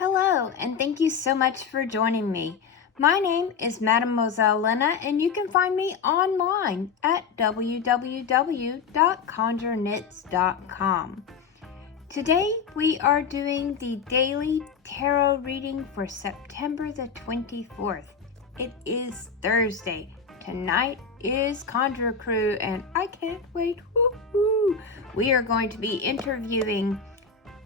Hello, and thank you so much for joining me. My name is Mademoiselle Lynna, and you can find me online at www.ConjureKnits.com. Today we are doing the daily tarot reading for September the 24th. It is Thursday. Tonight is Conjure Crew, and I can't wait. Woo-hoo. We are going to be interviewing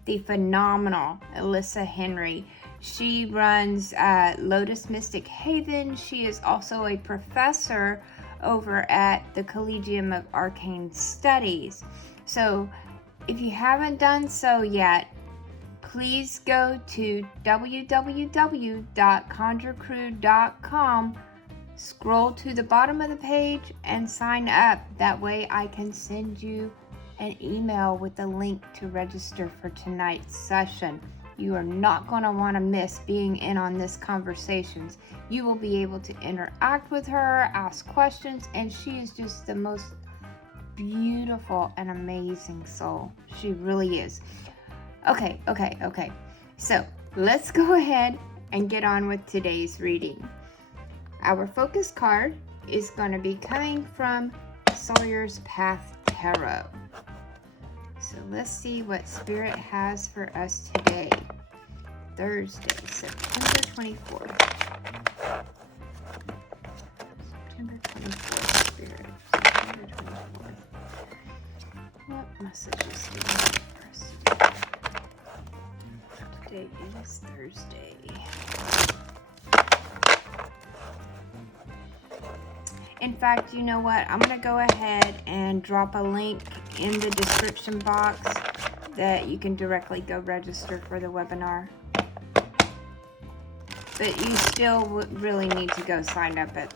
the phenomenal Alyssa Henry. She runs Lotus Mystic Haven. She is also a professor over at the Collegium of Arcane Studies. So if you haven't done so yet, please go to www.conjurecrew.com, scroll to the bottom of the page and sign up. That way I can send you an email with a link to register for tonight's session. You are not going to want to miss being in on this conversations. You will be able to interact with her, ask questions, and she is just the most beautiful and amazing soul. She really is. Okay. So let's go ahead and get on with today's reading. Our focus card is going to be coming from Sawyer's Path Tarot. So let's see what Spirit has for us today. Thursday, September 24th. September 24th, Spirit. September 24th. What messages do we have for us today? Today is Thursday. In fact, you know what? I'm going to go ahead and drop a link in the description box that you can directly go register for the webinar. But you still really need to go sign up at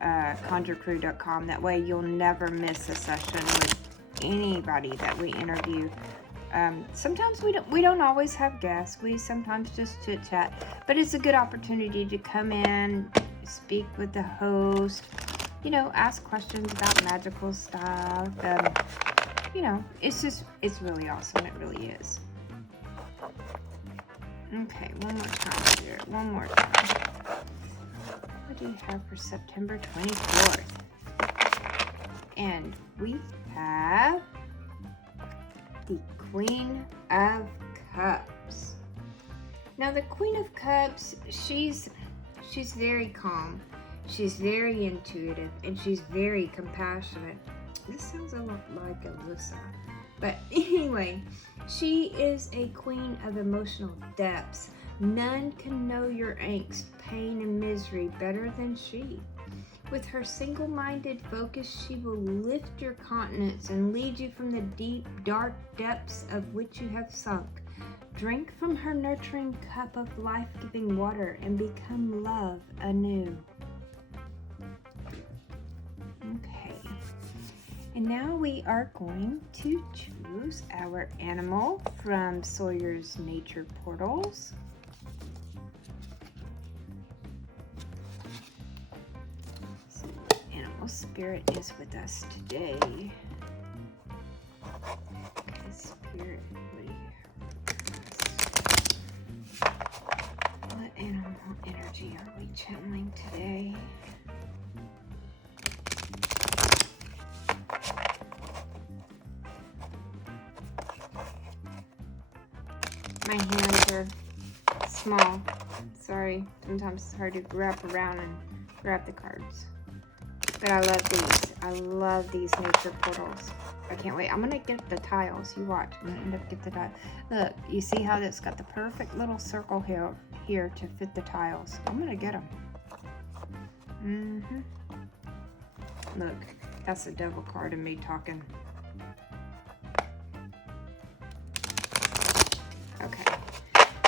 ConjureCrew.com. That way you'll never miss a session with anybody that we interview. Sometimes we don't always have guests. We sometimes just chit chat. But it's a good opportunity to come in, speak with the host, ask questions about magical stuff. It's really awesome. It really is. Okay, one more time, Spirit. One more time. What do you have for September 24th? And we have the Queen of Cups. Now, the Queen of Cups, she's very calm. She's very intuitive, and she's very compassionate. This sounds a lot like Alyssa. But anyway, she is a queen of emotional depths. None can know your angst, pain, and misery better than she. With her single-minded focus, she will lift your countenance and lead you from the deep, dark depths of which you have sunk. Drink from her nurturing cup of life-giving water and become love anew. Okay, and now we are going to choose our animal from Sawyer's Nature Portals. So, animal spirit is with us today. Okay, Spirit, what do you have? What animal energy are we channeling today? My hands are small. Sorry, sometimes it's hard to wrap around and grab the cards. But I love these. I love these nature portals. I can't wait. I'm going to get the tiles. You watch. I'm going to end up getting the tiles. Look, you see how it's got the perfect little circle here to fit the tiles. I'm going to get them. Look, that's the devil card of me talking. Okay.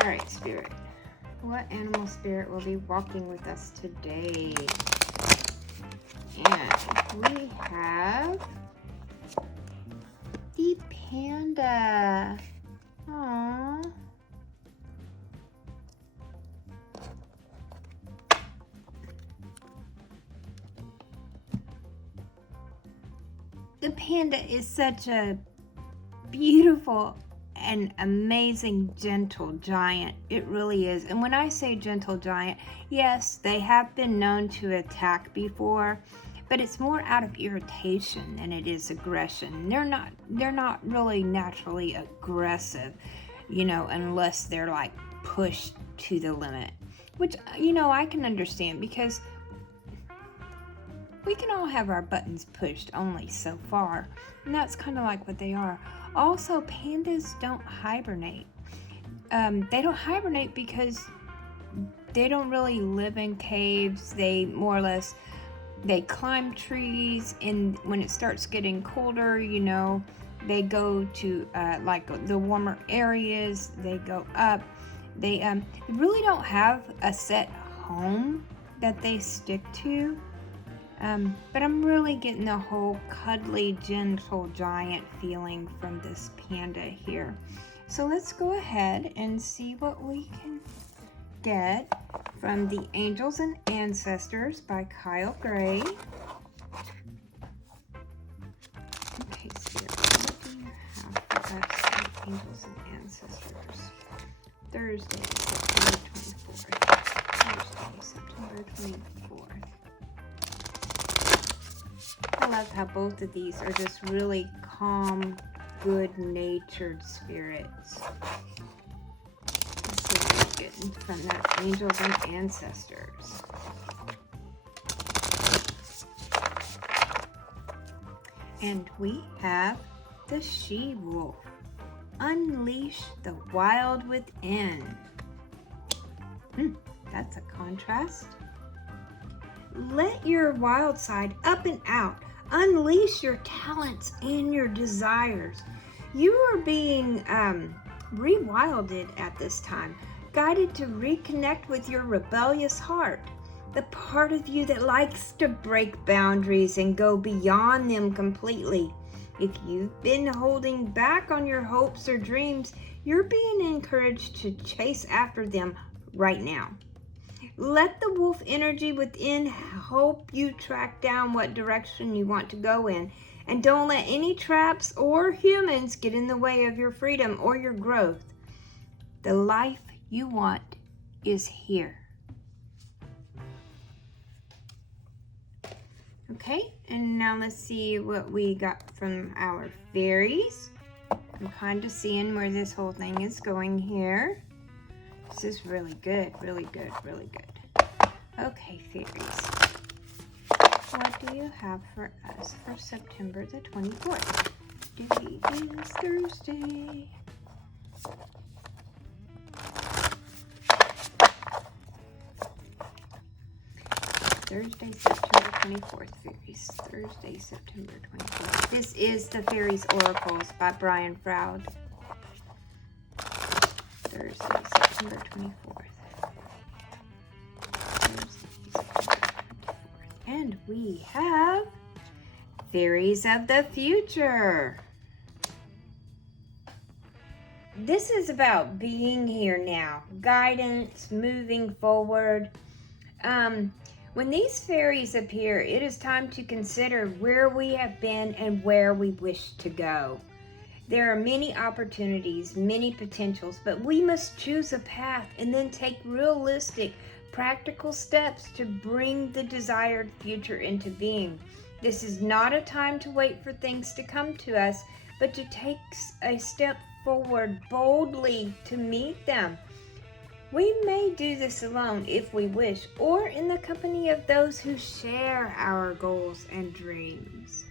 All right, Spirit. What animal spirit will be walking with us today? And we have the panda. Aww. The panda is such a beautiful an amazing gentle giant. It really is. And when I say gentle giant, yes, they have been known to attack before, but it's more out of irritation than it is aggression. They're not really naturally aggressive, you know, unless they're like pushed to the limit, which, you know, I can understand, because we can all have our buttons pushed only so far, and that's kind of like what they are. Also, pandas don't hibernate. They don't hibernate because they don't really live in caves. They more or less, they climb trees, and when it starts getting colder, you know, they go to like the warmer areas. They go up. They really don't have a set home that they stick to. But I'm really getting the whole cuddly, gentle giant feeling from this panda here. So let's go ahead and see what we can get from the Angels and Ancestors by Kyle Gray. Okay, Spirit, what do you have for us from Angels and Ancestors? Thursday, September 24th. Thursday, September 24th. I love how both of these are just really calm, good-natured spirits. Let's see what we're getting from that Angels and Ancestors. And we have the She-Wolf. Unleash the wild within. That's a contrast. Let your wild side up and out. Unleash your talents and your desires. You are being rewilded at this time, guided to reconnect with your rebellious heart, the part of you that likes to break boundaries and go beyond them completely. If you've been holding back on your hopes or dreams, you're being encouraged to chase after them right now. Let the wolf energy within help you track down what direction you want to go in. And don't let any traps or humans get in the way of your freedom or your growth. The life you want is here. Okay, and now let's see what we got from our fairies. I'm kind of seeing where this whole thing is going here. This is really good, really good, really good. Okay, fairies. What do you have for us for September the 24th? Today is Thursday. Thursday, September 24th, fairies. Thursday, September 24th. This is the Fairies Oracles by Brian Froud. Thursday, September 24th. Thursday, September 24th. And we have Fairies of the Future. This is about being here now. Guidance, moving forward. When these fairies appear, it is time to consider where we have been and where we wish to go. There are many opportunities, many potentials, but we must choose a path and then take realistic, practical steps to bring the desired future into being. This is not a time to wait for things to come to us, but to take a step forward boldly to meet them. We may do this alone if we wish, or in the company of those who share our goals and dreams.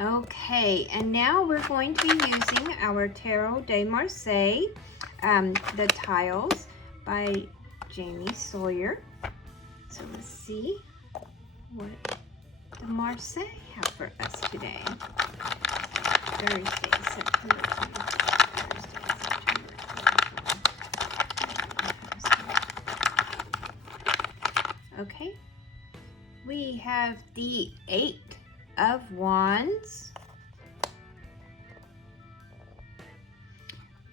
Okay, and now we're going to be using our Tarot de Marseille, the tiles by Jamie Sawyer. So let's see what the Marseille have for us today. Thursday, September 24th. Okay, we have the 8 of Wands.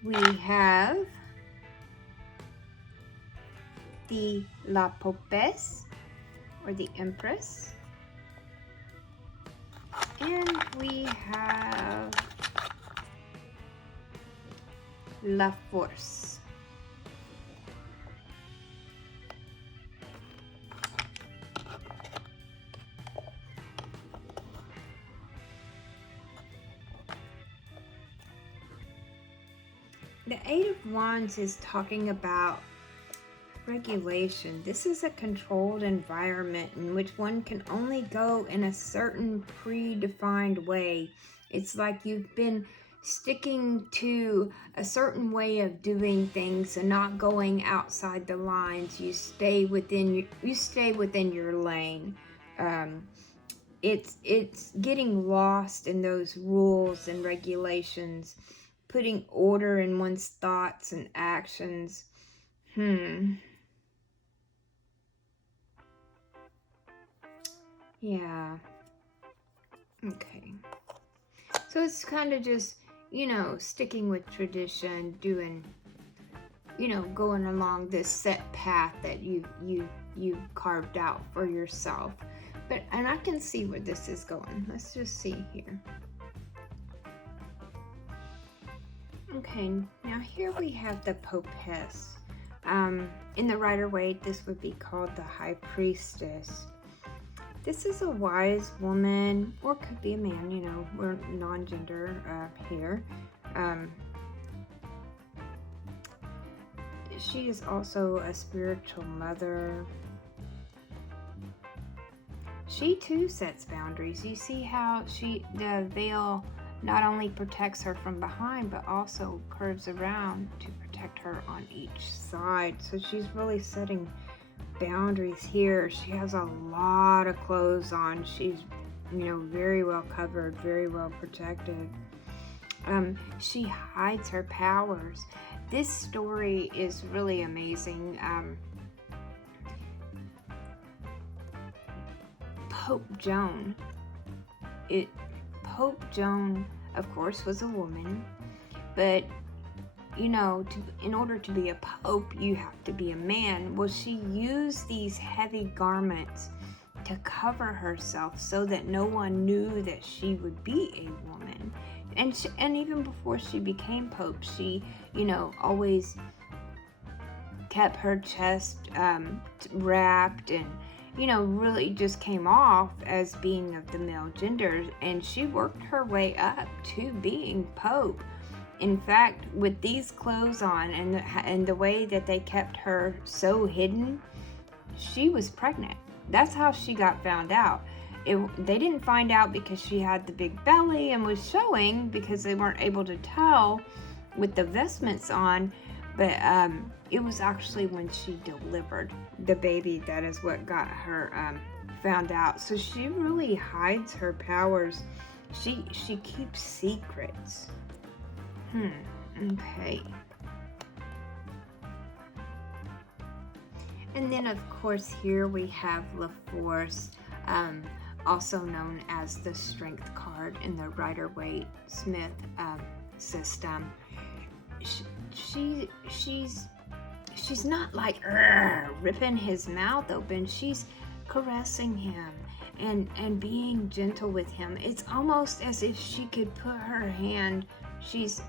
We have the La Popesse, or the Empress. And we have La Force. The Eight of Wands is talking about regulation. This is a controlled environment in which one can only go in a certain predefined way. It's like you've been sticking to a certain way of doing things and not going outside the lines. You stay within your lane. It's getting lost in those rules and regulations, putting order in one's thoughts and actions. Yeah. Okay. So it's kind of just, sticking with tradition, doing, going along this set path that you've carved out for yourself. And I can see where this is going. Let's just see here. Okay, now here we have the Popess. In the Rider-Waite, this would be called the High Priestess. This is a wise woman, or could be a man, we're non-gender here. She is also a spiritual mother. She too sets boundaries. You see how the veil not only protects her from behind, but also curves around to protect her on each side. So she's really setting boundaries here. She has a lot of clothes on. She's, very well covered, very well protected. She hides her powers. This story is really amazing. Pope Joan, of course, was a woman, but in order to be a pope, you have to be a man. Well, she used these heavy garments to cover herself so that no one knew that she would be a woman. And even before she became pope, she, always kept her chest wrapped and, really just came off as being of the male gender. And she worked her way up to being pope. In fact, with these clothes on and the way that they kept her so hidden, she was pregnant. That's how she got found out. They didn't find out because she had the big belly and was showing, because they weren't able to tell with the vestments on. But it was actually when she delivered the baby that is what got her found out. So she really hides her powers. She keeps secrets. Okay. And then, of course, here we have La Force, also known as the Strength card in the Rider-Waite Smith system. She's not like ripping his mouth open. She's caressing him and being gentle with him. It's almost as if she could put her hand. She's,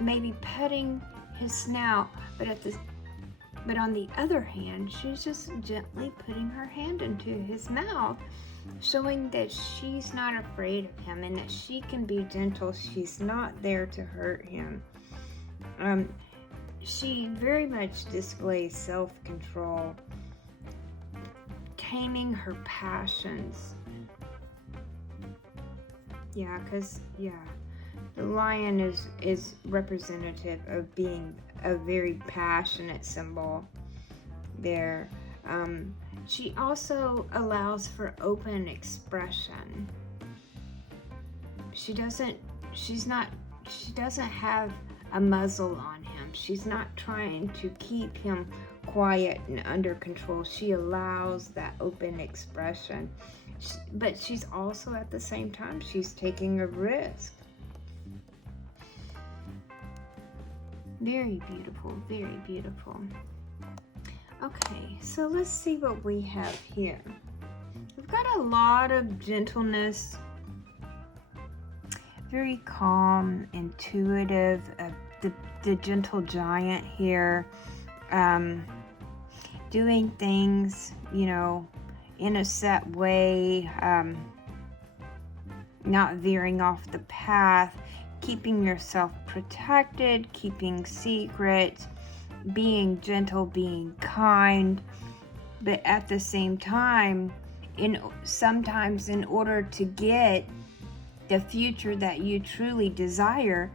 maybe petting his snout, but on the other hand, she's just gently putting her hand into his mouth, showing that she's not afraid of him and that she can be gentle. She's not there to hurt him. She very much displays self-control, taming her passions. The lion is representative of being a very passionate symbol there. She also allows for open expression. She doesn't have a muzzle on him. She's not trying to keep him quiet and under control. She allows that open expression. But she's also, at the same time, she's taking a risk. Very beautiful, very beautiful. Okay, so let's see what we have here. We've got a lot of gentleness, very calm, intuitive, the gentle giant here, doing things, in a set way, not veering off the path, keeping yourself protected, keeping secrets, being gentle, being kind, but at the same time, sometimes in order to get the future that you truly desire,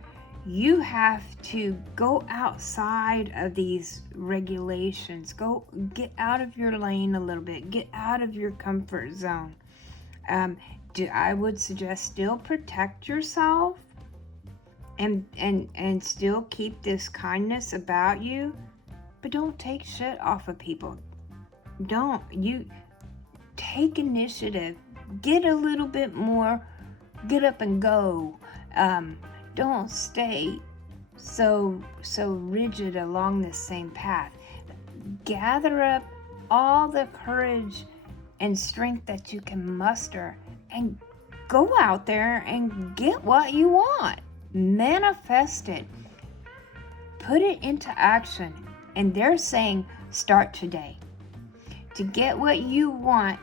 you have to go outside of these regulations. Get out of your lane a little bit. Get out of your comfort zone. I would suggest still protect yourself and still keep this kindness about you, but don't take shit off of people. You take initiative. Get a little bit more, get up and go. Don't stay so rigid along this same path. Gather up all the courage and strength that you can muster and go out there and get what you want. Manifest it. Put it into action. And they're saying start today. To get what you want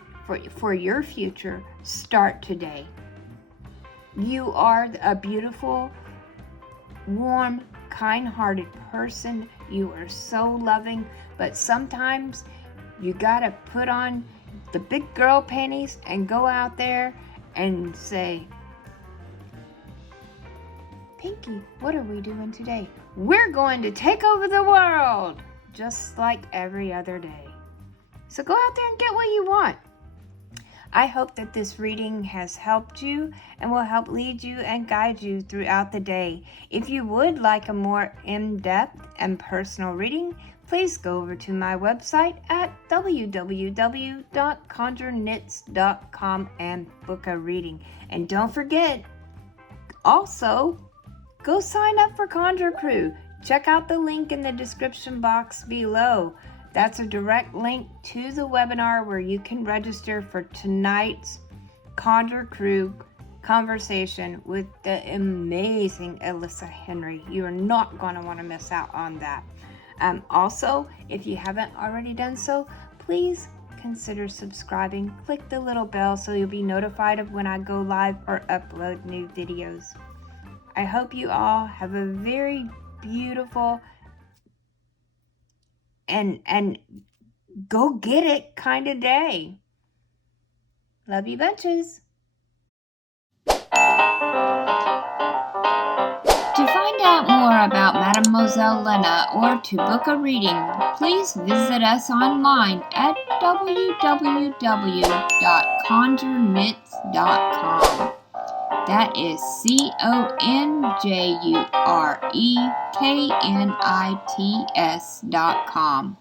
for your future, start today. You are a beautiful, warm, kind-hearted person. You are so loving, but sometimes you gotta put on the big girl panties and go out there and say, Pinky, what are we doing today? We're going to take over the world, just like every other day. So go out there and get what you want. I hope that this reading has helped you and will help lead you and guide you throughout the day. If you would like a more in-depth and personal reading, please go over to my website at www.ConjureKnits.com and book a reading. And don't forget, also, go sign up for Conjure Crew. Check out the link in the description box below. That's a direct link to the webinar where you can register for tonight's Conjure Crew conversation with the amazing Alyssa Henry. You are not going to want to miss out on that. Also, if you haven't already done so, please consider subscribing. Click the little bell so you'll be notified of when I go live or upload new videos. I hope you all have a very beautiful and go get it kind of day. Love you bunches. To find out more about Mademoiselle Lynna or to book a reading, please visit us online at www.ConjureKnits.com. That is ConjureKnits.com.